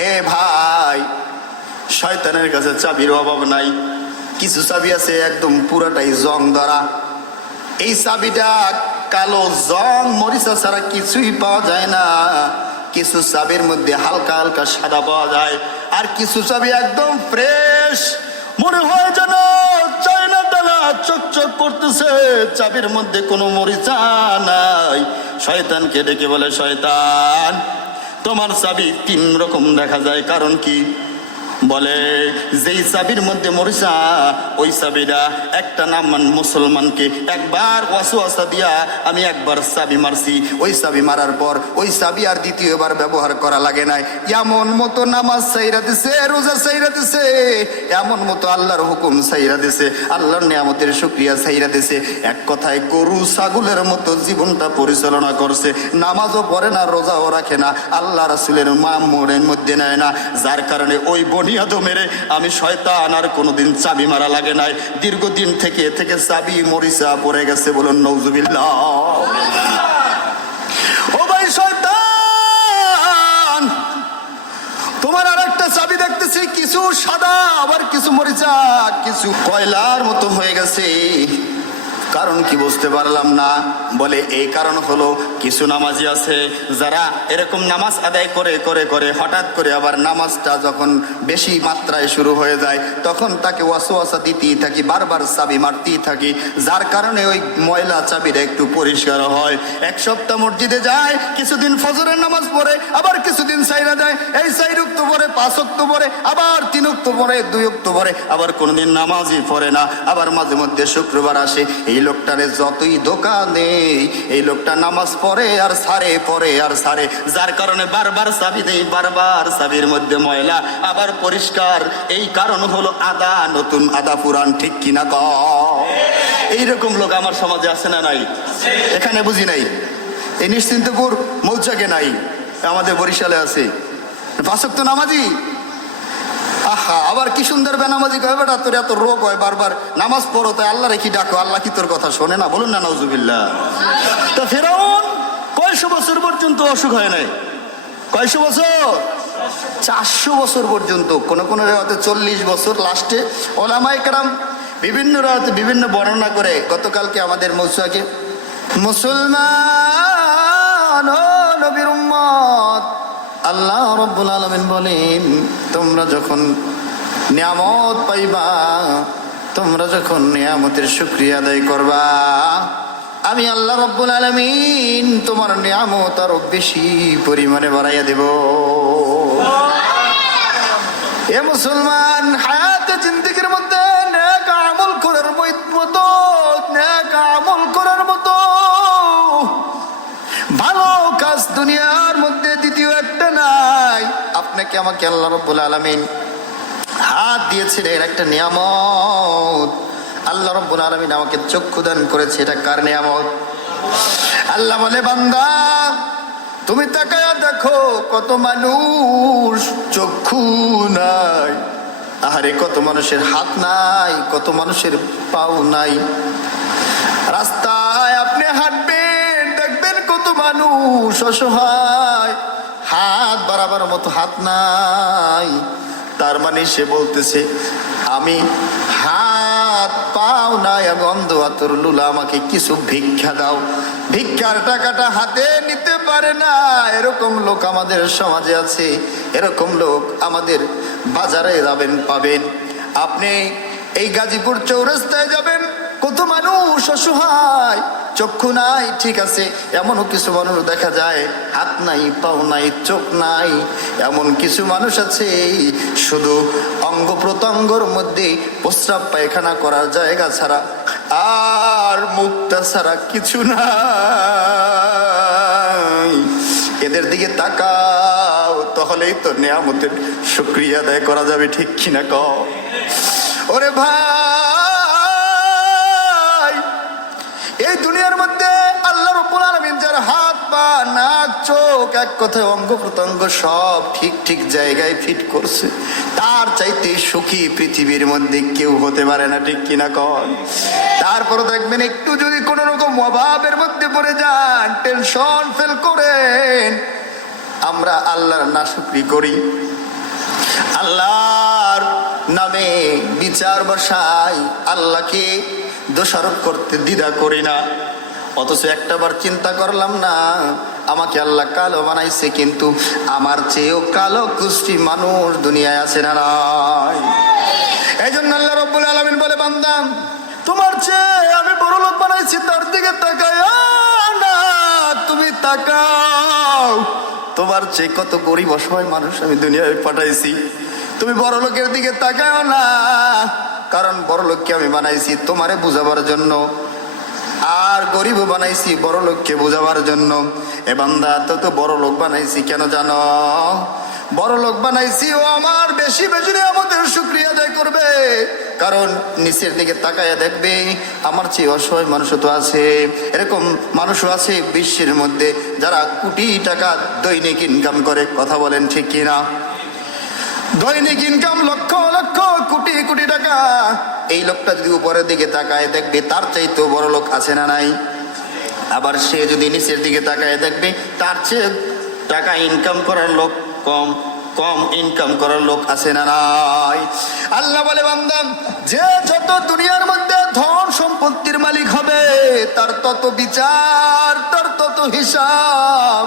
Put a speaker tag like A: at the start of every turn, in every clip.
A: এ ভাই, শয়তানের কাছে চাবির অভাব নাই। কিছু চাবি আছে, একদম পুরাটাই জং ধরা। এই চাবিটা কালো জং, মরিচা ছাড়া কিছুই পাওয়া যায় না। কিছু চাবির মধ্যে হালকা হালকা সাদা পাওয়া যায়। আর কিছু চাবি একদম ফ্রেশ মনে হয় যেন চায়না করতেছে। চাবির মধ্যে কোনো মরিচা নাই। শয়তানকে ডেকে বলে, শয়তান তোমার চাবি তিন রকম দেখা যায় কারণ কি? বলে, যেই চাবির মধ্যে মরিসা ওই চাবিটা একটা নাম মুসলমানকে একবার ওয়াসওয়াসা দিয়া আমি একবার চাবি মারছি। ওই চাবি মারার পর ওই চাবি আর দ্বিতীয়বার ব্যবহার করা লাগে নাই। এমন মতো নামাজ সাইরা দিছে, রোজা সাইরা দিছে, এমন মতো আল্লাহর হুকুম সাইরা দিছে, আল্লাহর নিয়ামতের শুক্রিয়া সাইরা দিছে। এক কথায় গরু, ছাগলের মতো জীবনটা পরিচালনা করছে। নামাজও পড়ে না, রোজাও রাখে না। আল্লাহ রাসুলের মা মোড়ের মধ্যে নেয় না। যার কারণে ওই বনিয়াদ মেরে। আমি শয়তান, আর কোনোদিন চাবি মারা লাগে নাই। দীর্ঘদিন থেকে থেকে চাবি মরিচা পড়ে গেছে বলুন নৌজুবিল্লাহ ও ভাই শয়তান, তোমার আর একটা চাবি দেখতেছি, কিছু সাদা, আবার কিছু মরিচা, কিছু কয়লার মতো হয়ে গেছে। কারণ কি বুঝতে পারলাম না? বলে, এই কারণ হলো কিছু নামাজি আছে যারা এরকম নামাজ আদায় করে করে করে হঠাৎ করে আবার নামাজটা যখন বেশি মাত্রায় শুরু হয়ে যায়, তখন তাকে ওয়াসওয়াসা দিতেই থাকি, বারবার চাবি মারতেই থাকি। যার কারণে ওই ময়লা চাবিটা একটু পরিষ্কার হয়। এক সপ্তাহ মসজিদে যায়, কিছুদিন ফজরের নামাজ পড়ে, আবার কিছুদিন সাইরা যায়। এই সাইড উক্ত পরে, পাঁচ পরে, আবার তিন পরে, দুই পরে, আবার কোনোদিন নামাজই পড়ে না। আবার মাঝে মধ্যে শুক্রবার আসে। এই লোকটারে যতই দোকা নেই এই লোকটা নামাজ পড়ে আর সারে, পড়ে আর সারে। যার কারণে বারবার চাবি দেই, বারবার চাবির মধ্যে ময়লা। আবার পরিষ্কার, এই কারণ হলো আদা, নতুন আদা পুরান, ঠিক কিনা ক এইরকম লোক আমার সমাজে আছে না নাই? এখানে বুঝি নাই? এই নিশ্চিন্তপুর মৌচাকে নাই? আমাদের বরিশালে আছে। বাসক তো নামাজি? আহা, আবার কি সুন্দর বেনামাজি কয়, বেটা তোর এত রোগ হয় বারবার। নামাজ পড়ো তাই আল্লাহ রেখি ডাকো? আল্লাহ কি তোর কথা শোনে না? বলুন না নজুবিল্লা তো ফেরাউন কয়শো বছর পর্যন্ত অসুখ হয় নাই? কয়শো বছর? চারশো বছর পর্যন্ত। কোন কোন রেওয়াতে চল্লিশ বছর লাস্টে। ওলামাই কারাম বিভিন্ন রাতে বিভিন্ন বর্ণনা করে গতকালকে আমাদের মৌসুয়াকে মুসলমান আল্লাহ রব্বুল আলমিন বলেন, তোমরা যখন নিয়ামত পাইবা, তোমরা যখন নিয়ামতের শুক্রিয়া আদায় করবা, আমি আল্লাহ রব্বুল আলমিন তোমার নিয়ামত আরও বেশি পরিমাণে বাড়াইয়া দেব। এ মুসলমান, হায়াতে জিন্দিগির মধ্যে নেক আমল করার মতো, নেক আমল করার মতো। ভালো কাজ দুনিয়ার মধ্যে আপনাকে আমাকে আল্লাহ রব্বুল আলমিন হাত দিয়েছিলেন একটা নিয়ামত। আল্লাহ রব্বুল আলমিন আমাকে চক্ষু দান করেছে, এটা কার নিয়ামত? আল্লাহ বলে, বান্দা, তুমি তাকায় দেখো কত মানুষ চক্ষু নাই, আহারে কত মানুষের হাত নাই, কত মানুষের পাও নাই। রাস্তায় আপনি হাঁটবেন, দেখবেন কত মানুষ অসহায়। হাত বাড়াবার মতো হাত নাই। তার মানে সে বলতেছে, আমি হাত পাও নাই আমি অন্ধ লুলা, আমাকে কিছু ভিক্ষা দাও। ভিক্ষার টাকাটা হাতে নিতে পারে না। এরকম লোক আমাদের সমাজে আছে। এরকম লোক আমাদের বাজারে যাবেন, পাবেন। আপনি এই গাজীপুর চৌরাস্তায় যাবেন, কত মানুষ অসহায়। চক্ষু নাই, ঠিক আছে। এমনও কিছু মানুষ দেখা যায়, হাত নাই, পাও নাই, চোখ নাই। এমন কিছু মানুষ আছে, শুধু অঙ্গ প্রত্যঙ্গর মধ্যে প্রস্রাব পায়খানা করার জায়গা ছাড়া আর মুক্তা ছাড়া কিছু নাই। এদের দিকে তাকাও, তাহলেই তো নিয়ামতের শুক্রিয়া আদায় করা যাবে, ঠিক কিনা ক ওরে ভাই! এই দুনিয়ার মধ্যে আল্লাহ রব্বুল আলামিন যার হাত, পা, নাক, চোখ, এক কথায় অঙ্গ প্রত্যঙ্গ সব ঠিক ঠিক জায়গায় ফিট করছে। তার চাইতে সুখী পৃথিবীর মধ্যে কেউ হতে পারে না, ঠিক কিনা কন? তারপরে দেখবেন একটু যদি কোনো রকম অভাবের মধ্যে পড়ে যান টেনশন ফেল করেন, আমরা আল্লাহর নাশুকরি করি। আল্লাহর নামে বিচার বসাই, আল্লাহকে দোষারোপ করতে দ্বিধা করি না। অথচ একটাবার চিন্তা করলাম না, আমাকে আল্লাহ কালো বানাইছে, কিন্তু আমার চেয়েও কালো কুষ্টি মানুষ দুনিয়ায় আছে না এই জন্য আল্লাহ রব্বুল আলমিন বলে বান্দাম তোমার চেয়ে আমি বড় লোক বানাইছি, তার দিকে তাকায় না। তুমি তাকাও। তোমার চেয়ে কত গরিব অসহায় মানুষ আমি দুনিয়ায় পাঠাইছি। তুমি বড় লোকের দিকে তাকাও না। কারণ বড় লোককে আমি বানাইছি তোমারে বুঝাবার জন্য। আর গরিব বানাইছি বড় লোককে বোঝাবার জন্য। এ বান্দা তো তো বড় লোক বানাইছি, কেন জানো? বড় লোক বানাইছি ও আমার বেশি বেশি আমাদের শুক্রিয়া আদায় করবে। কারণ নিচের দিকে তাকায় দেখবে, আমার চেয়ে অসহায় মানুষও তো আছে। এরকম মানুষও আছে বিশ্বের মধ্যে যারা কোটি টাকা দৈনিক ইনকাম করে। কথা বলেন ঠিক কিনা? দৈনিক ইনকাম লক্ষ কোটি কোটি টাকা। এই লোকটা যদি উপরের দিকে তাকায় দেখবে তার চাইতেও বড় লোক আছে না নাই? আবার সে যদি নিচের দিকে তাকায় দেখবে তার চেয়ে টাকা ইনকাম করার লোক কম কম ইনকাম করার লোক আছে না নাই? আল্লাহ বলে বান্দাম যে যত দুনিয়ার মধ্যে ধন সম্পত্তির মালিক হবে, তার তত বিচার, তার তত হিসাব।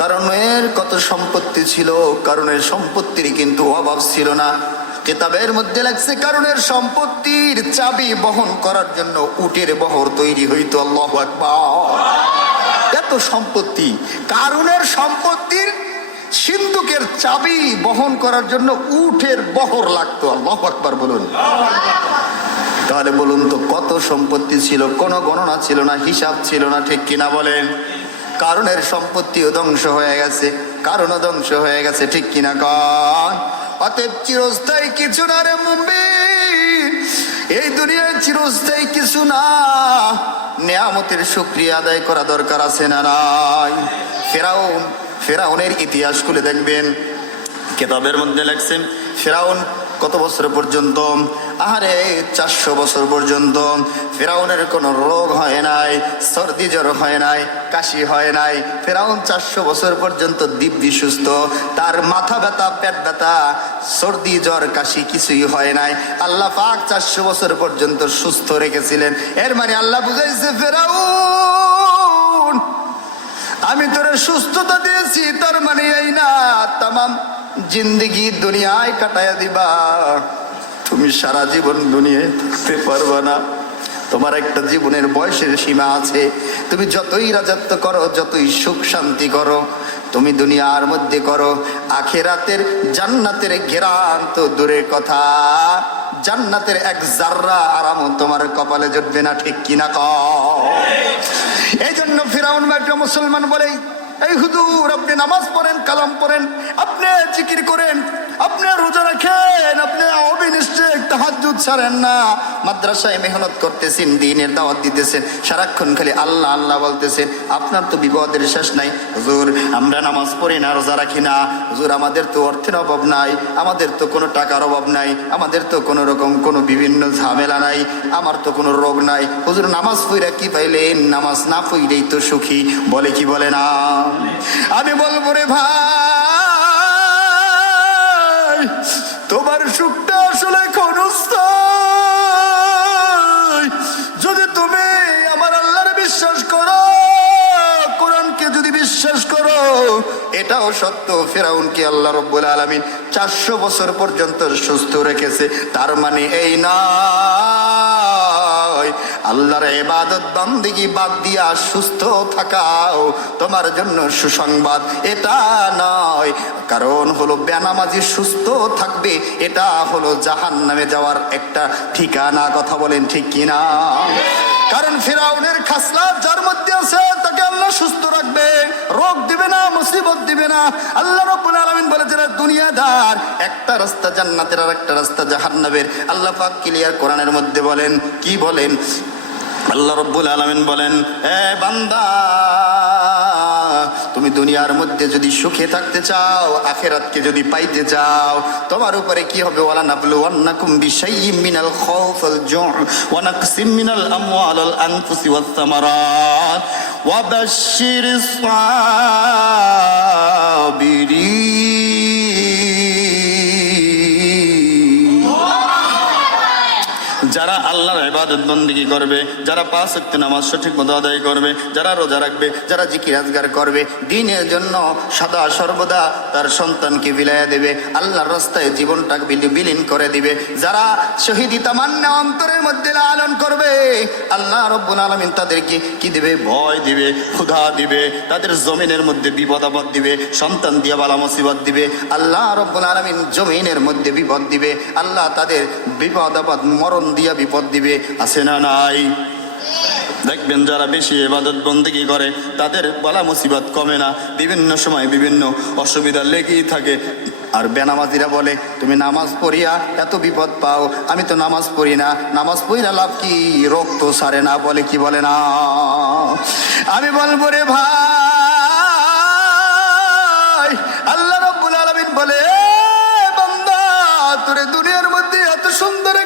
A: কারণ এর কত সম্পত্তি ছিল কারণের সম্পত্তির কিন্তু অভাব ছিল না। কেতাবের মধ্যে লাগছে কারণের সম্পত্তির চাবি বহন করার জন্য উটের বহর তৈরি হইতো, আল্লাহ এত সম্পত্তি, কারণের সম্পত্তির সিন্ধুকের চাবি বহন করার জন্য উঠের বহর লাগতো, আল্লাহ আকবার বলুন। তাহলে বলুন তো, কত সম্পত্তি ছিল, কোনো গণনা ছিল না, হিসাব ছিল না, ঠিক কিনা বলেন? কারণের সম্পত্তিও ধ্বংস হয়ে গেছে, কারণও ধ্বংস হয়ে গেছে, ঠিক কিনা কন? অতএব চিরস্থায়ী কিছু না রে মুম্বি। এই দুনিয়ায় চিরস্থায়ী কিছু না। নেয়ামতের শুক্রিয়া আদায় করা দরকার আছে না নাই। ফেরাউন, ফেরাউনের ইতিহাস খুলে দেখবেন। কেতাবের মধ্যে লেখছেন, ফেরাউন কত বছর পর্যন্ত? আহারে, চারশো বছর পর্যন্ত। ফেরাউনের কোনো রোগ হয় নাই, সর্দি জ্বর হয় নাই, কাশি হয় নাই। ফেরাউন চারশো বছর পর্যন্ত দিব্যি সুস্থ। তার মাথা ব্যথা, পেট ব্যথা, সর্দি, জ্বর, কাশি কিছুই হয় নাই। আল্লাহ পাক চারশো বছর পর্যন্ত সুস্থ রেখেছিলেন। এর মানে আল্লাহ বুঝাইছে, ফেরাউন, আমি তোরে সুস্থতা দিয়েছি, তার মানে এই না, তামাম জিন্দগি দুনিয়ায় কাটাইয়া দিবা। তুমি সারা জীবন দুনিয়ায় থাকতে পারবা না। তোমার একটা জীবনের বয়সের সীমা আছে। তুমি যতই রাজত্ব করো, যতই সুখ শান্তি করো, তুমি দুনিয়ার মধ্যে করো। আখেরাতের জান্নাতের ঘেরান তো দূরের কথা। জান্নাতের এক জাররা আরামও তোমার কপালে জুটবে না, ঠিক কিনা ক এই জন্য ফিরাউন একটা মুসলমান বলে এই হুজুর আপনি নামাজ পড়েন কালাম পড়েন আপনি জিকির করেন আপনি রোজা রাখেন আপনি ছাড়েন না। মাদ্রাসায় মেহনত করতেছেন, দিনের দাওয়াত দিতেছেন, সারাক্ষণ খালি আল্লাহ আল্লাহ বলতেছেন আপনার তো বিপদের শেষ নাই। হুজুর, আমরা নামাজ পড়ি না, রোজা রাখি না। হুজুর, আমাদের তো অর্থের অভাব নাই, আমাদের তো কোনো টাকার অভাব নাই, আমাদের তো কোনো রকম কোনো বিভিন্ন ঝামেলা নাই, আমার তো কোনো রোগ নাই। হুজুর, নামাজ পড়া কি পাইলেন? নামাজ না পড়লেই তো সুখী। বলে কি বলে না? আমি বলব রে ভাই এটাও সত্য ফেরাউনকে আল্লাহ রব্বুল আলমিন চারশো বছর পর্যন্ত সুস্থ রেখেছে? তার মানে এই না আল্লাহর এবাদত বান্দিগি বাদ দিয়া সুস্থ থাকাও তোমার জন্য সুসংবাদ। এটা নয়, কারণ হলো বেনামাজি সুস্থ থাকবে, এটা হলো জাহান নামে যাওয়ার একটা ঠিকানা। কথা বলেন ঠিক কিনা? কারণ ফিরাউনের খাসলা যার মধ্যে আছে, তাকে আল্লাহ সুস্থ রাখবে। রোগ দিবে না, মুসিবত দিবে না। আল্লাহ রব্বুল আলামিন বলে যারা দুনিয়াদার। একটা রাস্তা জান্নাতের আর একটা রাস্তা জাহান্নাবের আল্লাহ পাক ক্লিয়ার কোরআনের মধ্যে বলেন, কি বলেন? আল্লাহ রব্বুল আলামিন বলেন, এ বান্দা তুমি দুনিয়ার মধ্যে যদি সুখে থাকতে চাও, আখেরাতকে যদি পাইতে চাও, তোমার উপরে কি হবে? ওয়ালা নাবলু ওয়ান্নাকুম বিশাইয়্যিম মিনাল খাউফ ওয়াল জু'উ ওয়া নাকসিম মিনাল আমওয়াল ওয়াল আনফুসি ওয়াস সামারাত। ওয়া বাশশিরিস সাবিরিন ইবাদত বন্দিগি করবে? যারা পাঁচ ওয়াক্ত নামাজ সঠিক মতো আদায় করবে, যারা রোজা রাখবে, যারা জিকির আজগার করবে, দিনের জন্য সদা সর্বদা তার সন্তানকে বিলাইয়া দেবে, আল্লাহর রাস্তায় জীবনটাকে বিলি- বিলীন করে দিবে। যারা শহীদি তামান্না অন্তরের মধ্যে লালন করবে, আল্লাহ রব্বুল আলমিন তাদেরকে কি দিবে? ভয় দিবে, ক্ষুধা দিবে, তাদের জমিনের মধ্যে বিপদ আপদ দিবে, সন্তান দিয়া বালা মুসিবত দিবে, আল্লাহ রব্বুল আলমিন জমিনের মধ্যে বিপদ দিবে, আল্লাহ তাদের বিপদ আপদ, মরণ দিয়া বিপদ দিবে। আছে না নাই? দেখবেন যারা বেশি এবাদত বন্দিগি করে, তাদের বলা মুসিবত কমে না। বিভিন্ন সময় বিভিন্ন অসুবিধা লেগেই থাকে। আর বেনামাজিরা বলে, তুমি নামাজ পড়িয়া এত বিপদ পাও, আমি তো নামাজ পড়ি না। নামাজ পড়িয়া লাভ কি? রক্ত সারে না বলে কি বলে না? আমি বলব রে ভাই, আল্লাহ রব্বুল আলমিন বলে, "এ বান্দা, তোরে দুনিয়ার মধ্যে এত সুন্দর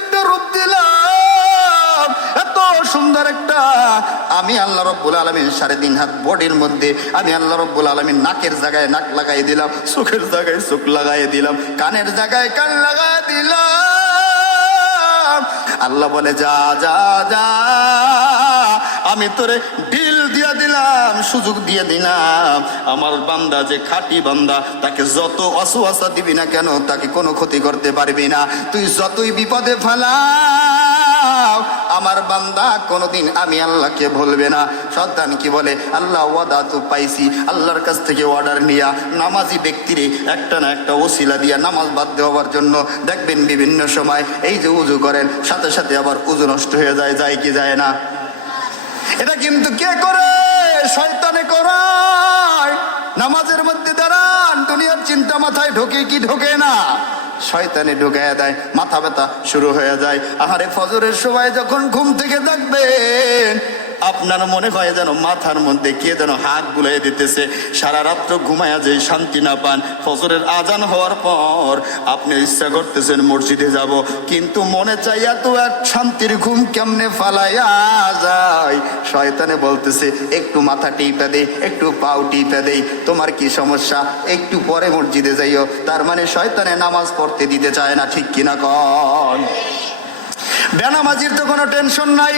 A: সুন্দর আমি আল্লাহ রব্বুল আলমিন সাড়ে তিন হাত বডির মধ্যে, আমি আল্লাহ রব্বুল আলমিন নাকের জায়গায় নাক লাগাই দিলাম, চোখের জায়গায় চোখ লাগাই দিলাম, কানের জায়গায় কান লাগাই দিলাম। আল্লাহ বলে, যা যা যা, আমি তোরে ডিল দিয়ে দিলাম, সুযোগ দিয়ে দিলাম। আমার বান্দা যে খাঁটি বান্দা, তাকে যত অসুয়াশা দিবি না কেন, তাকে কোনো ক্ষতি করতে পারবি না। তুই যতই বিপদে ফেলাও আমার বান্দা, কোনোদিন আমি আল্লাহকে ভুলবে না। সন্তান কি বলে? আল্লাহ ওয়াদা তো পাইছি। আল্লাহর কাছ থেকে অর্ডার নিয়া নামাজি ব্যক্তিরে একটা না একটা ওসিলা দিয়া নামাজ বাদ দেওয়ার জন্য দেখবেন বিভিন্ন সময় এই যে উজু করেন, সাথে সাথে আবার উজু নষ্ট হয়ে যায় যায় কি যায় না? এটা কিন্তু কে করে? শয়তানে করায়। নামাজের মধ্যে দাঁড়ান, দুনিয়ার চিন্তা মাথায় ঢোকে কি ঢোকে না? শয়তানে ঢুকাইয়া দেয়, মাথা ব্যথা শুরু হয়ে যায়। আহারে ফজরের সময় যখন ঘুম থেকে দেখবেন আপনার মনে হয় যেন মাথার মধ্যে কে যেন হাত বুলাই দিতেছে? সারা রাত্র ঘুমায়া যে শান্তি না পান, ফজরের আজান হওয়ার পর আপনি ইচ্ছা করতেছেন মসজিদে যাব, কিন্তু মনে চাই এত এক শান্তির ঘুম কেমনে ফালাইয়া যায়? শয়তানে বলতেছে, একটু মাথা টিপে দে, একটু পাও টিপে দেই, তোমার কি সমস্যা? একটু পরে মসজিদে যাইও। তার মানে শয়তানে নামাজ পড়তে দিতে চায় না, ঠিক কিনা কন? বেনামাজির তো কোনো টেনশন নাই।